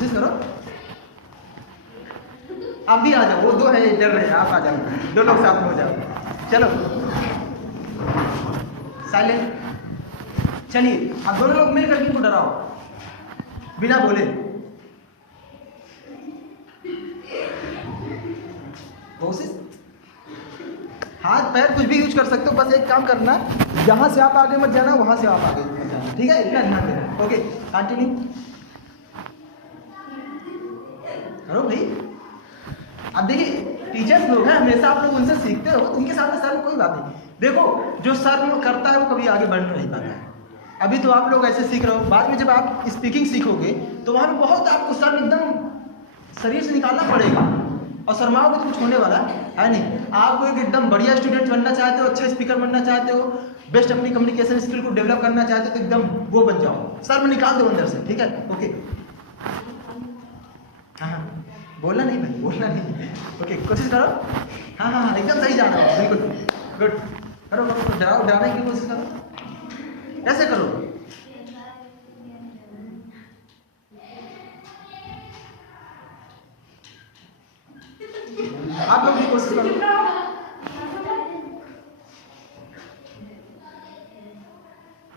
कोशिश करो। आप भी आ जाओ, वो दो है डर रहे हैं, आप आ जाओ, दो लोग साथ में हो जाओ। चलो साइलेंट, चलिए अब दोनों लोग मिलकर इनको डराओ बिना बोले। कोशिश, हाथ पैर कुछ भी यूज कर सकते हो, बस एक काम करना, यहाँ से आप आगे मत जाना, वहाँ से आप आगे मत जाना, ठीक है? इतना ध्यान देना। ओके कंटिन्यू करो भाई। अब देखिए टीचर्स लोग हैं, हमेशा आप लोग उनसे सीखते हो, उनके सामने सर कोई बात नहीं। देखो जो सर करता है वो कभी आगे बढ़ नहीं पाता है। अभी तो आप लोग ऐसे सीख रहे हो, बाद में जब आप स्पीकिंग सीखोगे तो वहाँ पे बहुत आपको सर एकदम शरीर से निकालना पड़ेगा, और शर्माओगे तो कुछ होने वाला है नहीं। आपको एक एकदम बढ़िया स्टूडेंट बनना चाहते हो, अच्छा स्पीकर बनना चाहते हो, बेस्ट अपनी कम्युनिकेशन स्किल को डेवलप करना चाहते हो, तो एकदम वो बन जाओ, सर में निकाल दो अंदर से, ठीक है? ओके हाँ बोलना नहीं भाई, बोलना नहीं। ओके कोशिश करो। हाँ हाँ एकदम सही जा रहा हो, बिल्कुल गुड। करो करो, डराओ, डराने की कोशिश करो, ऐसे करो। आप लोग भी कोशिश करो।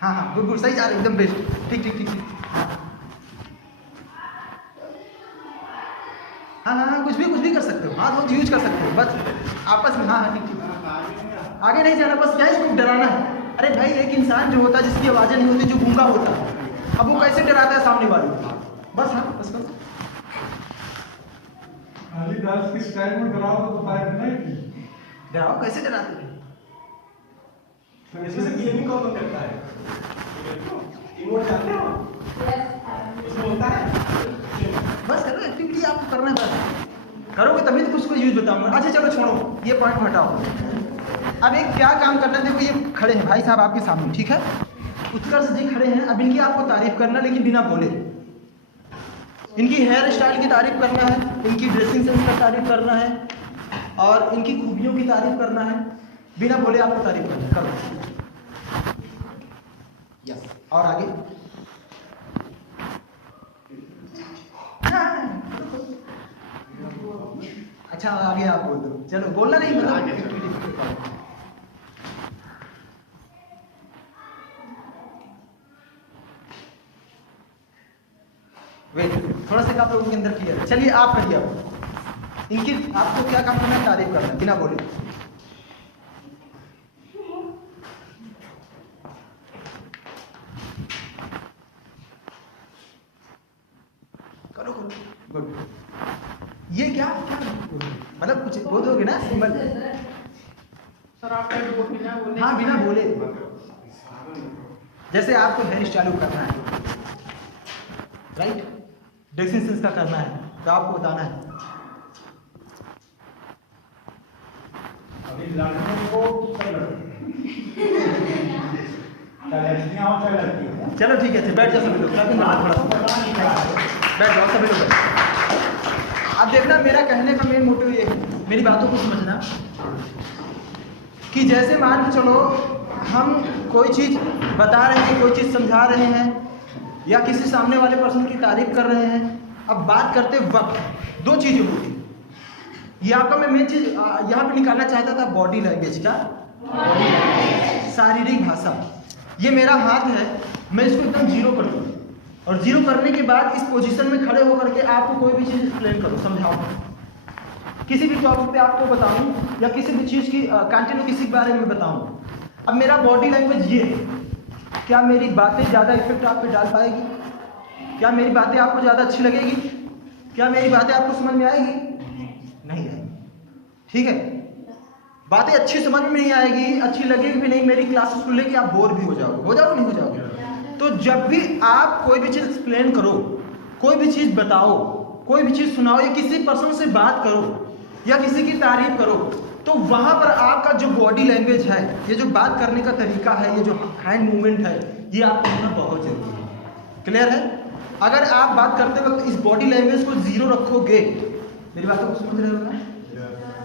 हाँ हाँ गुड गुड, सही जा रहे, एकदम बेस्ट, ठीक ठीक ठीक ठीक। हाँ हाँ हाँ कुछ भी कर सकते हो, हाथ बहुत यूज कर सकते हो, बस आपस में। हाँ हाँ ठीक ठीक, आगे नहीं जाना, बस क्या इसको डराना है। अरे भाई एक इंसान जो होता है जिसकी आवाज़ें नहीं होती, जो गूंगा होता है, अब वो कैसे डराता है सामने वाले को? बस हाँ बस बस कालिदास की स्टाइल में डराओ तो फायदा नहीं। डराओ, कैसे डराते हैं? इसमें से गेमिंग कौन करता है? इमोट जानते हो? इसमें होता है। बस करो, एक्टिविटी आपको करना है, बस करोगे तभी तो कुछ को यूज बताऊंगा। अच्छा चलो छोड़ो, ये पॉइंट हटाओ। अब एक क्या काम करना है, देखो ये खड़े हैं भाई साहब आपके सामने, ठीक है? उत्कर्ष जी खड़े हैं, अब इनकी आपको तारीफ करना, लेकिन बिना बोले। इनकी हेयर स्टाइल की तारीफ करना है, इनकी ड्रेसिंग सेंस का तारीफ करना है, और इनकी खूबियों की तारीफ करना है, बिना बोले आपको तारीफ करना है। करो यस, और आगे। अच्छा आगे आप बोल दो, चलो बोलना नहीं, मतलब वेट, थोड़ा सा आप लोगों के अंदर क्लियर है। चलिए आप करिए, आप इनकी आपको क्या काम करना है, तारीफ करना है बिना बोले। करो करो गुड। ये क्या क्या मतलब कुछ बोलोगे ना सिंबल? सर आप बिना बोले। हाँ बिना बोले, जैसे आपको हेयर स्टाइल करना है, राइट? ड्रेसिंग सेंस का करना है, तो आपको बताना है। अभी लड़कों को चलो ठीक है, बैठ जाओ सभी लोग, बैठ जाओ सभी लोग। अब देखना, मेरा कहने का मेन मोटिव ये है, मेरी बातों को समझना, कि जैसे मान के चलो हम कोई चीज़ बता रहे हैं, कोई चीज़ समझा रहे हैं, या किसी सामने वाले पर्सन की तारीफ कर रहे हैं। अब बात करते वक्त दो चीज़ें होती हैं, ये आपका मैं मेन चीज़ यहाँ पे निकालना चाहता था, बॉडी लैंग्वेज का, शारीरिक भाषा। ये मेरा हाथ है, मैं इसको एकदम जीरो कर दूँ, और जीरो करने के बाद इस पोजीशन में खड़े होकर के आपको कोई भी चीज़ एक्सप्लेन करो, समझाओ, किसी भी टॉपिक पे आपको बताऊं, या किसी भी चीज़ की कंटिन्यू किसी के बारे में बताऊं। अब मेरा बॉडी लैंग्वेज ये है, क्या मेरी बातें ज़्यादा इफेक्ट आप पे डाल पाएगी? क्या मेरी बातें आपको ज़्यादा अच्छी लगेगी? क्या मेरी बातें आपको समझ में आएगी? नहीं आएगी, ठीक है? बातें अच्छी समझ में नहीं आएगी, अच्छी लगेगी भी नहीं, मेरी क्लासेस को लेके आप बोर भी हो जाओगे नहीं हो जाओगे? तो जब भी आप कोई भी चीज़ एक्सप्लेन करो, कोई भी चीज़ बताओ, कोई भी चीज़ सुनाओ, या किसी पर्सन से बात करो, या किसी की तारीफ करो, तो वहाँ पर आपका जो बॉडी लैंग्वेज है, ये जो बात करने का तरीका है, ये जो हैंड मूवमेंट है, ये आपको होना बहुत जरूरी है। क्लियर है? अगर आप बात करते वक्त इस बॉडी लैंग्वेज को जीरो रखोगे, मेरी बातों को समझ रहे हो ना,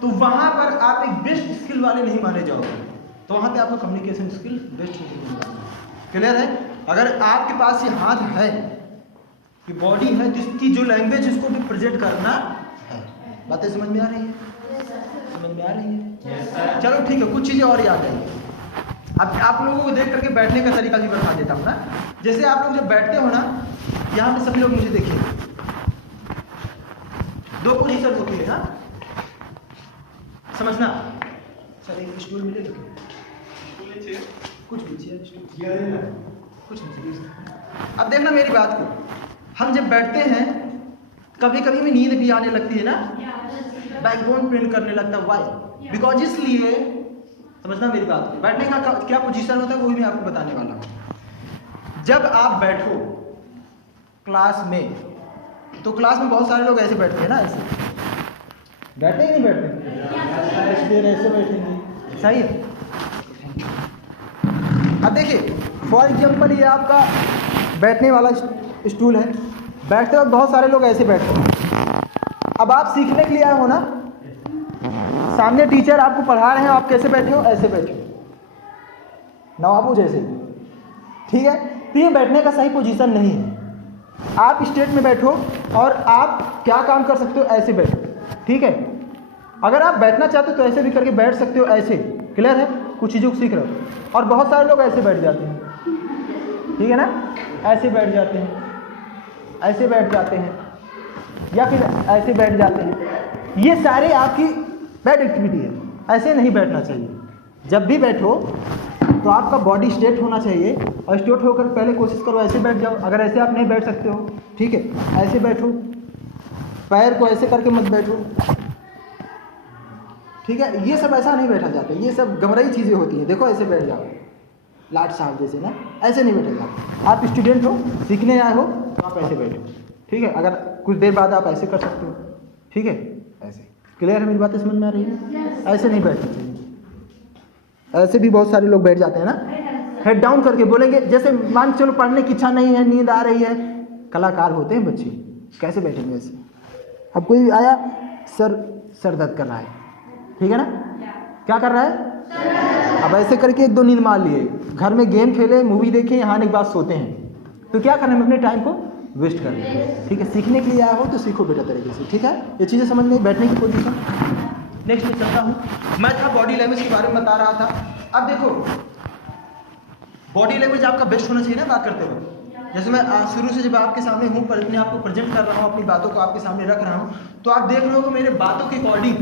तो वहाँ पर आप एक बेस्ट स्किल वाले नहीं माने जाओगे, तो वहाँ पे आपका कम्युनिकेशन स्किल बेस्ट होगी। क्लियर है? अगर आपके पास ये हाथ है, कि बॉडी है जिसकी जो लैंग्वेज उसको भी प्रेजेंट करना है। बातें समझ में आ रही है? समझ में आ रही है? चलो ठीक है, कुछ चीज़ें और याद आएंगी। अब आप लोगों को देख करके बैठने का तरीका भी बता देता हूँ ना। जैसे आप लोग जब बैठते हो ना, यहाँ पे सभी लोग मुझे देखिए, 2 पोजीशन होती है ना, समझना। सर एक स्टूल मिलेगा क्या? कुछ भी चाहिए, कुछ नहीं चाहिए। अब देखना मेरी बात को, हम जब बैठते हैं कभी कभी में नींद भी आने लगती है ना, बैकबोन पेन करने लगता है। वाई? बिकॉज इसलिए, समझना मेरी बात को, बैठने का क्या पोजीशन होता है वो भी मैं आपको बताने वाला हूँ। जब आप बैठो क्लास में, तो क्लास में बहुत सारे लोग ऐसे बैठते हैं ना, ऐसे बैठते ही नहीं बैठते, ऐसे बैठेंगे, सही है। अब देखिए फॉर एग्जाम्पल ये आपका बैठने वाला स्टूल है, बैठते वक्त बहुत सारे लोग ऐसे बैठते हैं। अब आप सीखने के लिए आए हो ना, सामने टीचर आपको पढ़ा रहे हैं, आप कैसे बैठे हो? ऐसे बैठे हो, नवाबू जैसे, ठीक है। तो ये बैठने का सही पोजीशन नहीं है। आप स्ट्रेट में बैठो और आप क्या काम कर सकते हो? ऐसे बैठो, ठीक है। अगर आप बैठना चाहते हो तो ऐसे भी करके बैठ सकते हो, ऐसे। क्लियर है? कुछ चीज़ों को सीख रहे हो। और बहुत सारे लोग ऐसे बैठ जाते हैं, ठीक है ना, ऐसे बैठ जाते हैं, ऐसे बैठ जाते हैं, या फिर ऐसे बैठ जाते हैं। ये सारे आपकी बैड एक्टिविटी है, ऐसे नहीं बैठना चाहिए। जब भी बैठो तो आपका बॉडी स्ट्रेट होना चाहिए, और स्ट्रेट होकर पहले कोशिश करो ऐसे बैठ जाओ। अगर ऐसे आप नहीं बैठ सकते हो, ठीक है, ऐसे बैठो, पैर को ऐसे करके मत बैठो, ठीक है। ये सब ऐसा नहीं बैठा जाता, ये सब गमराई चीज़ें होती हैं। देखो ऐसे बैठ जाओ, लाट साहब जैसे ना, ऐसे नहीं बैठा जाता। आप स्टूडेंट हो, सीखने आए हो, तो आप ऐसे बैठो, ठीक है। अगर कुछ देर बाद आप ऐसे कर सकते हो, ठीक है, ऐसे। क्लियर है? मेरी बातें समझ में आ रही है? ऐसे नहीं बैठना चाहिए। ऐसे भी बहुत सारे लोग बैठ जाते हैं ना, हेड डाउन करके बोलेंगे, जैसे मान चलो पढ़ने की इच्छा नहीं है, नींद आ रही है। कलाकार होते हैं बच्चे, कैसे बैठेंगे ऐसे? अब कोई आया, सर दर्द कर रहा है, ठीक है ना, क्या कर रहा है? अब ऐसे करके 1-2 नींद मार लिए, घर में गेम खेले, मूवी देखे, यहाँ आने के बाद सोते हैं, तो क्या करना है? अपने टाइम को वेस्ट कर रहे हैं, ठीक है। सीखने के लिए आया हो तो सीखो बेटा तरीके से, ठीक है। ये चीज़ें समझ में, बैठने की पोजीशन। नेक्स्ट में चलता हूँ। मैं था बॉडी लैंग्वेज के बारे में बता रहा था। अब देखो बॉडी लैंग्वेज आपका बेस्ट होना चाहिए ना बात करते हुए। जैसे मैं शुरू से जब आपके सामने हूँ, पर अपने आप को प्रेजेंट कर रहा हूँ, अपनी बातों को आपके सामने रख रहा हूँ, तो आप देख रहे हो कि मेरे बातों के अकॉर्डिंग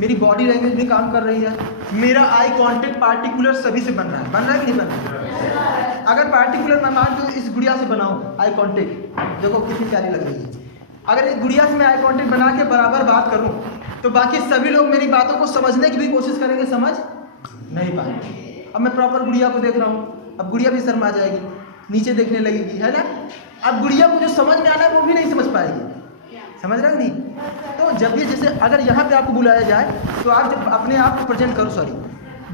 मेरी बॉडी लैंग्वेज भी काम कर रही है। मेरा आई कांटेक्ट पार्टिकुलर सभी से बन रहा है कि नहीं बन रहा है? अगर पार्टिकुलर मैं मान लो इस गुड़िया से बनाऊँ आई कांटेक्ट, देखो कितनी प्यारी लग रही है। अगर एक गुड़िया से मैं आई कांटेक्ट बना के बराबर बात करूँ, तो बाकी सभी लोग मेरी बातों को समझने की भी कोशिश करेंगे, समझ नहीं पाएंगे। अब मैं प्रॉपर गुड़िया को देख रहा हूँ, अब गुड़िया भी शर्मा जाएगी, नीचे देखने लगेगी, है ना। अब गुड़िया को जो समझ में आना है वो भी नहीं समझ पाएगी, समझ रहे हो नहीं? तो जब भी जैसे अगर यहाँ पे आपको बुलाया जाए, तो आप जब अपने आप को प्रेजेंट करो,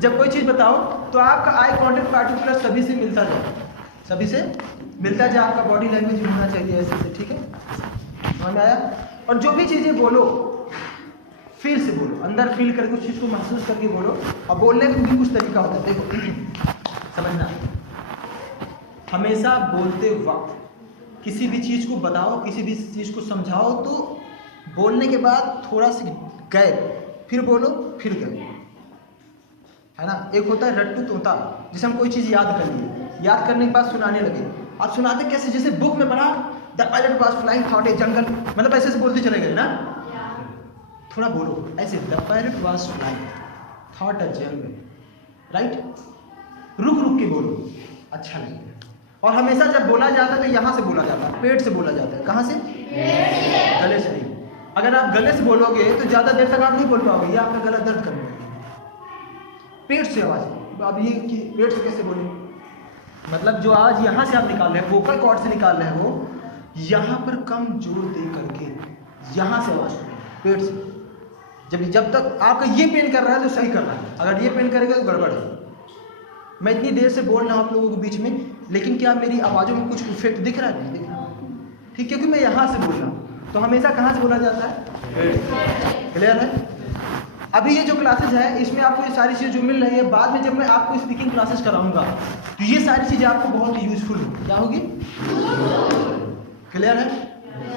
जब कोई चीज़ बताओ तो आपका आई कांटेक्ट पार्टिकुलर सभी से मिलता जाए, सभी से मिलता जाए। आपका बॉडी लैंग्वेज भी होना चाहिए ऐसे से, ठीक है, समझ में आया? और जो भी चीज़ें बोलो फील से बोलो, अंदर फील करके उस चीज़ को महसूस करके बोलो। और बोलने का भी कुछ तरीका होता है, देखो समझना। हमेशा बोलते वक्त किसी भी चीज़ को बताओ, किसी भी चीज़ को समझाओ, तो बोलने के बाद थोड़ा सा गैप, फिर बोलो, फिर गैप, है ना। एक होता है रट्टू तोता, जिसे हम कोई चीज़ याद कर लिए, याद करने के बाद सुनाने लगे। आप सुनाते कैसे? जैसे बुक में पढ़ा, the pilot was flying through a jungle, मतलब ऐसे से बोलते चले गए ना। थोड़ा बोलो ऐसे, the pilot was flying through a jungle, right. रुक रुक के बोलो, अच्छा लगेगा। और हमेशा जब बोला जाता है तो यहाँ से बोला जाता है, पेट से बोला जाता है। कहाँ से? गले से नहीं। अगर आप गले से बोलोगे तो ज़्यादा देर तक आप नहीं बोल पाओगे, ये आपका गला दर्द करने लगेगा। पेट से आवाज़, अब ये कि पेट से कैसे बोले? मतलब जो आवाज़ यहाँ से आप निकाल रहे हैं, वोकल कॉर्ड से निकाल रहे हो, यहाँ पर कम जोर दे करके यहाँ से आवाज़ पेट से। जब तक आपका ये पेन कर रहा है तो सही कर रहा है, अगर ये पेन करेगा तो गड़बड़ है। मैं इतनी देर से बोल रहा हूँ आप लोगों के बीच में, लेकिन क्या मेरी आवाज़ों में कुछ इफेक्ट दिख रहा है? नहीं दिख रहा, ठीक, क्योंकि मैं यहाँ से बोल रहा हूँ। तो हमेशा कहाँ से बोला जाता है? क्लियर है? अभी ये जो क्लासेज है इसमें आपको ये सारी चीज़ें जो मिल रही है, बाद में जब मैं आपको स्पीकिंग क्लासेस कराऊंगा तो ये सारी चीज़ें आपको बहुत यूजफुल होगी। क्या होगी? क्लियर है?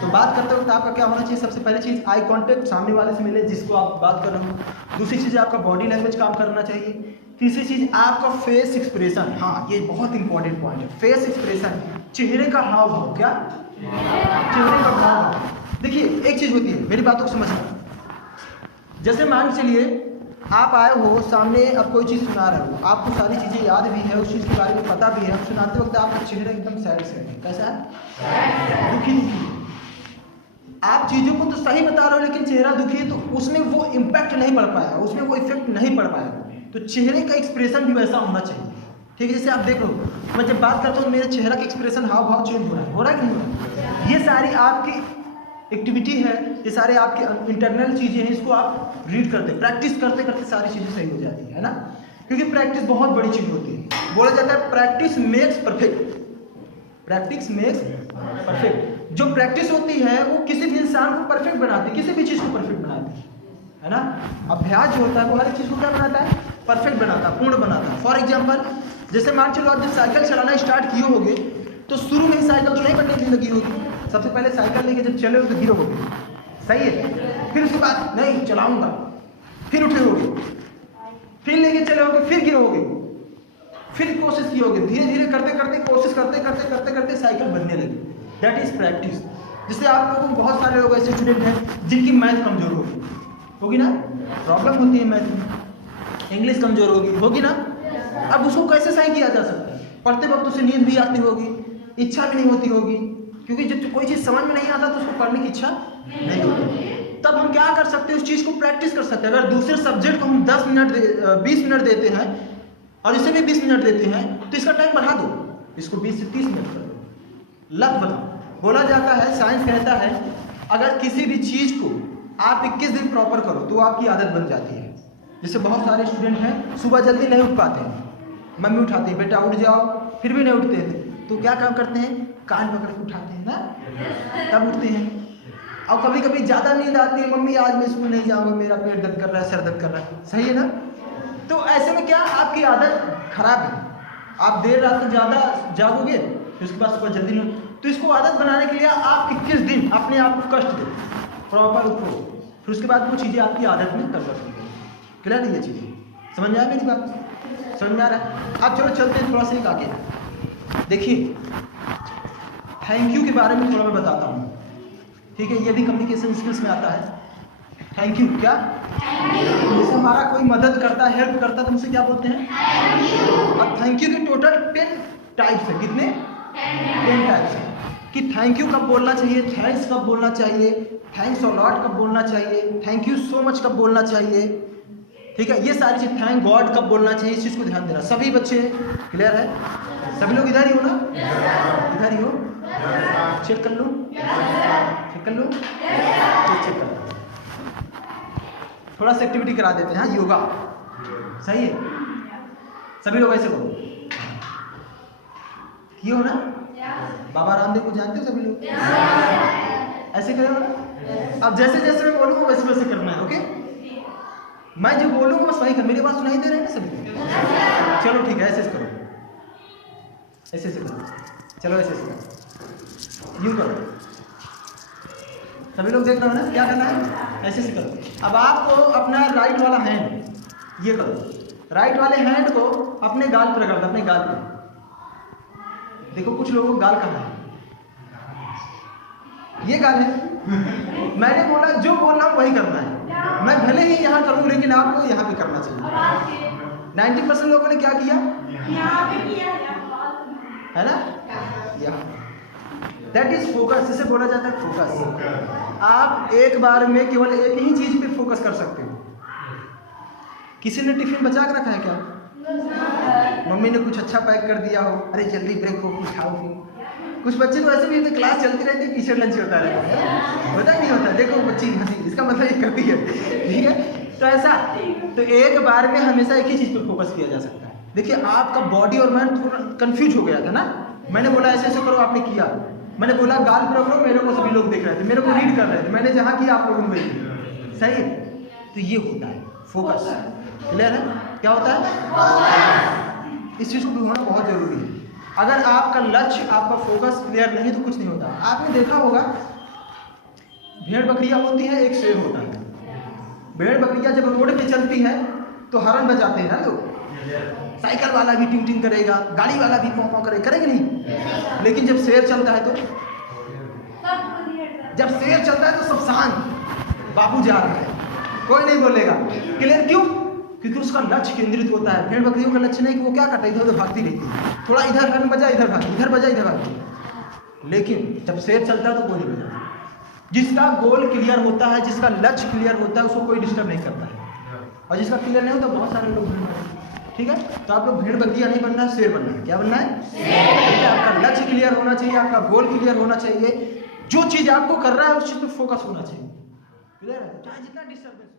तो बात करते वक्त आपका क्या होना चाहिए? सबसे पहली चीज़ आई कांटेक्ट, सामने वाले से मिले जिसको आप बात कर रहे हो। दूसरी चीज़ आपका बॉडी लैंग्वेज काम करना चाहिए। तीसरी चीज़ आपका फेस एक्सप्रेशन, हाँ ये बहुत इंपॉर्टेंट पॉइंट है, फेस एक्सप्रेशन, चेहरे का हाव भाव। क्या? चेहरे का हाव भाव। देखिए एक चीज़ होती है, मेरी बातों को समझना। जैसे मान चलिए आप आए हो सामने, अब कोई चीज़ सुना रहे हो, आपको सारी चीज़ें याद भी है, उस चीज़ के बारे में पता भी है, अब सुनाते वक्त आपका चेहरा एकदम सैड है। कैसा है? दुखी दुखी। आप चीज़ों को तो सही बता रहे हो लेकिन चेहरा दुखी है, तो उसमें वो इम्पैक्ट नहीं पड़ पाया, उसमें वो इफेक्ट नहीं पड़ पाया। तो चेहरे का एक्सप्रेशन भी वैसा होना चाहिए। ठीक है? जैसे आप देख लो, मैं जब बात करता हूँ मेरे चेहरा का एक्सप्रेशन, हाव भाव चेंज हो रहा है कि नहीं हो रहा है? ये सारी आपकी एक्टिविटी है, ये सारे आपके इंटरनल चीज़ें हैं, इसको आप रीड करते, प्रैक्टिस करते करते सारी चीज़ें सही हो जाती है ना। क्योंकि प्रैक्टिस बहुत बड़ी चीज़ होती है। बोला जाता है practice makes perfect, practice makes perfect. जो प्रैक्टिस होती है वो किसी भी इंसान को परफेक्ट बनाती है, किसी भी चीज़ को परफेक्ट बनाती है ना। अभ्यास जो होता है वो हर एक चीज़ को क्या बनाता है? परफेक्ट बनाता है, पूर्ण बनाता है। फॉर एग्जाम्पल जैसे मान चलो आप जब साइकिल चलाना स्टार्ट किए होगे तो शुरू में ही साइकिल तो नहीं बनने लगी होगी। सबसे पहले साइकिल लेके जब चले हो तो गिरो होगे, सही है? फिर उसके बाद नहीं चलाऊंगा, फिर उठे होगे, फिर लेके चले होगे, फिर गिरोगे, फिर कोशिश की होगी, धीरे धीरे करते करते कोशिश करते करते करते करते साइकिल बनने लगी। That is practice. जैसे आप लोगों को बहुत सारे लोग ऐसे स्टूडेंट हैं जिनकी मैथ कमजोर होगी ना, प्रॉब्लम होती है मैथ में, इंग्लिश कमजोर होगी ना। अब उसको कैसे सही किया जा सकता है? पढ़ते वक्त उसे नींद भी आती होगी, इच्छा भी नहीं होती होगी, क्योंकि जब कोई चीज़ समझ में नहीं आता तो उसको पढ़ने की इच्छा नहीं होती। तब हम क्या कर सकते हैं? उस चीज़ को प्रैक्टिस कर सकते हैं। अगर दूसरे सब्जेक्ट को हम 10 मिनट 20 मिनट देते हैं और इसे भी 20 मिनट देते हैं तो इसका टाइम बढ़ा दो, इसको 20 से 30 मिनट कर दो, लत बनाओ। बोला जाता है, साइंस कहता है अगर किसी भी चीज़ को आप 21 दिन प्रॉपर करो तो आपकी आदत बन जाती है। जैसे बहुत सारे स्टूडेंट हैं सुबह जल्दी नहीं उठ पाते हैं, मम्मी उठाती है बेटा उठ जाओ, फिर भी नहीं उठते थे, तो क्या काम करते हैं? कान पकड़ के उठाते हैं ना, तब उठते हैं। और कभी कभी ज़्यादा नींद आती है, मम्मी आज मैं स्कूल नहीं जाऊँगा, मेरा पेट दर्द कर रहा है, सर दर्द कर रहा है, सही है ना। तो ऐसे में क्या आपकी आदत खराब है, आप देर रात तक ज़्यादा जागोगे फिर उसके बाद सुबह जल्दी नहीं। तो इसको आदत बनाने के लिए आप 21 दिन अपने आप को कष्ट दो, प्रॉपर उठो, फिर उसके बाद वो चीज़ें आपकी आदत में कन्वर्ट हो गई। क्लियर है ये चीज़ें? समझ में आया मेरी बात? समझ में आ रहा है? अब चलो चलते हैं थोड़ा सा एक आगे। देखिए थैंक यू के बारे में थोड़ा मैं बताता हूँ, ठीक है? ये भी कम्युनिकेशन स्किल्स में आता है। थैंक यू क्या? जैसे हमारा कोई मदद करता है, हेल्प करता है तो उसे क्या बोलते हैं? और थैंक यू के टोटल 10 टाइप्स है। कितने? 10 टाइप्स है। कि थैंक यू कब बोलना चाहिए, थैंक्स कब बोलना चाहिए, थैंक्स अ लॉट कब बोलना चाहिए, थैंक यू सो मच कब बोलना चाहिए, ठीक है? ये सारी चीज़, थैंक गॉड कब बोलना चाहिए, इस चीज़ को ध्यान देना। सभी बच्चे क्लियर है? सभी लोग इधर ही हो ना? इधर ही हो? चेक कर लो, चेक कर लो, चेक कर लो। थोड़ा सा एक्टिविटी करा देते हैं। हाँ योगा, सही है? सभी लोग ऐसे करो, ये हो ना? बाबा रामदेव को जानते हो सभी लोग? ऐसे करो ना। अब जैसे जैसे मैं बोलूँगा वैसे वैसे करना है, ओके? मैं जो बोलूँगा बस वही कर। मेरी बात सुनाई दे रही है ना सभी? चलो ठीक है, ऐसे करो, ऐसे करो, चलो ऐसे करो, यूँ करो। सभी लोग देख रहे हो ना क्या करना है? ऐसे से करो। अब आपको अपना राइट वाला हैंड ये करो, राइट वाले हैंड को अपने गाल पर रगड़ दो, अपने गाल पे। देखो कुछ लोगों को गाल कहाँ है? ये गाल है। मैंने बोला जो बोल रहा हूँ वही करना है। मैं भले ही यहाँ करूँ लेकिन आपको यहाँ पे करना चाहिए। 90% लोगों ने क्या किया? है ना? यहाँ। दैट इज फोकस, इसे बोला जाता है फोकस। आप एक बार में केवल एक ही चीज पे फोकस कर सकते हो। किसी ने टिफिन बचा के रखा है क्या? मम्मी ने कुछ अच्छा पैक कर दिया हो, अरे जल्दी ब्रेक हो कुछ खाओ फिर। कुछ बच्चे तो ऐसे भी होते, क्लास चलती रहती है पीछे लंच होता रहता है, होता ही नहीं होता। देखो बच्ची हंसी, इसका मतलब ये करती है, ठीक है? तो ऐसा, तो एक बार में हमेशा एक ही चीज पे फोकस किया जा सकता है। देखिए आपका बॉडी और माइंड थोड़ा कंफ्यूज हो गया था ना। मैंने बोला ऐसे ऐसे करो, आपने किया। मैंने बोला गाल पर रखो, मेरे को सभी लोग देख रहे थे, मेरे को रीड कर रहे थे, मैंने जहाँ किया आप लोगों ने वही। सही है? तो ये होता है फोकस। क्लियर है? क्या होता है? इस चीज़ को भी होना बहुत जरूरी है। अगर आपका लक्ष्य, आपका फोकस क्लियर नहीं तो कुछ नहीं होता। आपने देखा होगा भेड़ बकरियां होती हैं, एक शेर होता है। भेड़ बकरियां जब रोड पे चलती है तो हॉर्न बजाते हैं ना लोग, साइकिल वाला भी टिंग टिंग करेगा, गाड़ी वाला भी पॉं करेगा, करेंगे नहीं? लेकिन जब शेर चलता है तो सब शांत, बाबू जा रहा है, कोई नहीं बोलेगा। क्लियर? क्यों? क्योंकि उसका लक्ष्य केंद्रित होता है। भेड़ बकरियों का लक्ष्य नहीं कि वो क्या करता है, इधर उधर भागती रहती है, थोड़ा इधर हॉर्न बजा इधर भागती, इधर बजा इधर भागती। लेकिन जब शेर चलता है तो कोई नहीं बजाता। जिसका गोल क्लियर होता है, जिसका लक्ष्य क्लियर होता है, उसको कोई डिस्टर्ब नहीं करता है। और जिसका क्लियर नहीं होता, बहुत सारे लोग भीड़ मारेंगे। ठीक है, तो आप लोग भेड़ बकरियां नहीं बनना है, शेर बनना है। क्या बनना है? ठीक है, आपका लक्ष्य क्लियर होना चाहिए, आपका गोल क्लियर होना चाहिए, जो चीज आपको कर रहा है उस चीज पे फोकस होना चाहिए। क्लियर है? चाहे जितना डिस्टर्बेंस